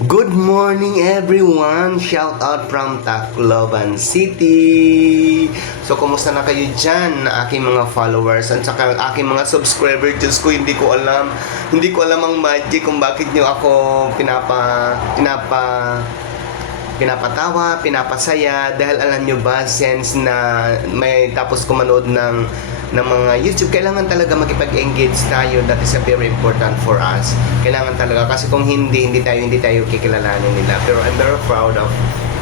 Good morning everyone! Shout out from Tacloban City! So, kumusta na kayo dyan na aking mga followers at saka aking mga subscribers? Diyos ko, hindi ko alam ang magic kung bakit nyo ako pinapatawa, pinapasaya dahil alam nyo ba, since na may tapos ko manood ng mga YouTube, kailangan talaga makipag-engage tayo. That is a very important for us. Kailangan talaga kasi kung hindi tayo kikilalanin nila. Pero I'm very proud of,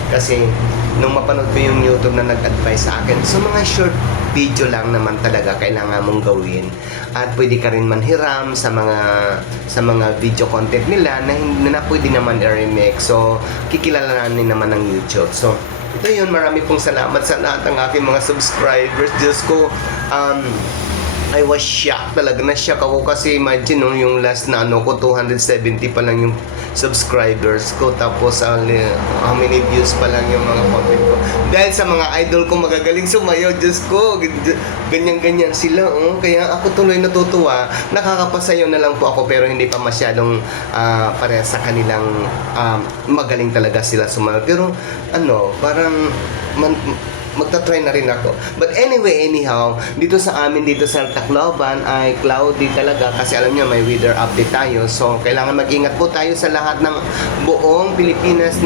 kasi nung mapanood ko yung YouTube na nag-advise sa akin, so mga short video lang naman talaga kailangan mong gawin at pwede ka rin manhiram sa mga video content nila na pwede naman i-remix. So kikilalanin naman ng YouTube. So ito yun, marami pong salamat sa lahat ng aking mga subscribers. Diyos ko, I was shocked talaga. Na-shock ako kasi imagine no, yung last na ko 270 pa lang yung subscribers ko, tapos how many views pa lang yung mga content ko dahil sa mga idol ko magagaling sumayaw. Diyos ko, ganyan-ganyan sila, kaya ako tuloy natutuwa. Nakakapasayaw na lang po ako pero hindi pa masyadong pareha sa kanilang magaling talaga sila sumayaw, pero parang magta-try na rin ako. But anyway, anyhow, dito sa Tacloban ay cloudy talaga kasi alam niyo may weather update tayo. So, kailangan mag-ingat po tayo sa lahat ng buong Pilipinas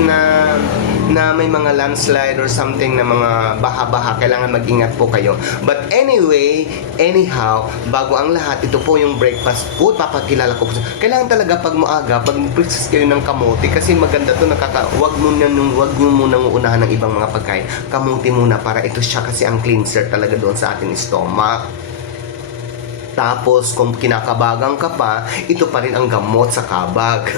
na may mga landslide or something na mga baha-baha. Kailangan mag-ingat po kayo. But anyway, anyhow, bago ang lahat, ito po yung breakfast food. Papakilala ko po. Kailangan talaga pag maaga, pag breakfast kayo ng kamote kasi maganda to, wag nyo munang uunahan ng ibang mga pagkain. Kamote muna para ito siya kasi ang cleanser talaga doon sa ating stomach. Tapos, kung kinakabagang ka pa, ito pa rin ang gamot sa kabag.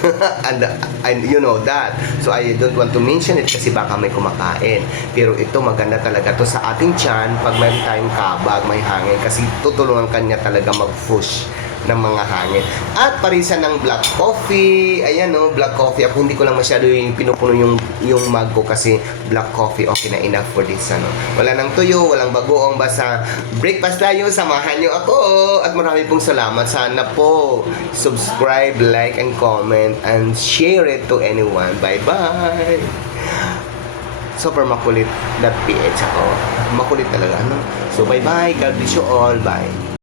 and you know that. So, I don't want to mention it kasi baka may kumakain. Pero ito, maganda talaga to sa ating tiyan pag may tayong kabag, may hangin. Kasi tutulungan kanya talaga mag-push ng mga hangin. At parisan ng black coffee. Ayan black coffee. Ako hindi ko lang masyado yung pinupuno yung mug ko kasi black coffee okay na enough for this Wala nang tuyo, walang bagoong, basta breakfast tayo. Samahan nyo ako. At marami pong salamat. Sana po subscribe, like, and comment and share it to anyone. Bye-bye! Super makulit.ph ako. Makulit talaga. So bye-bye. God bless you all. Bye.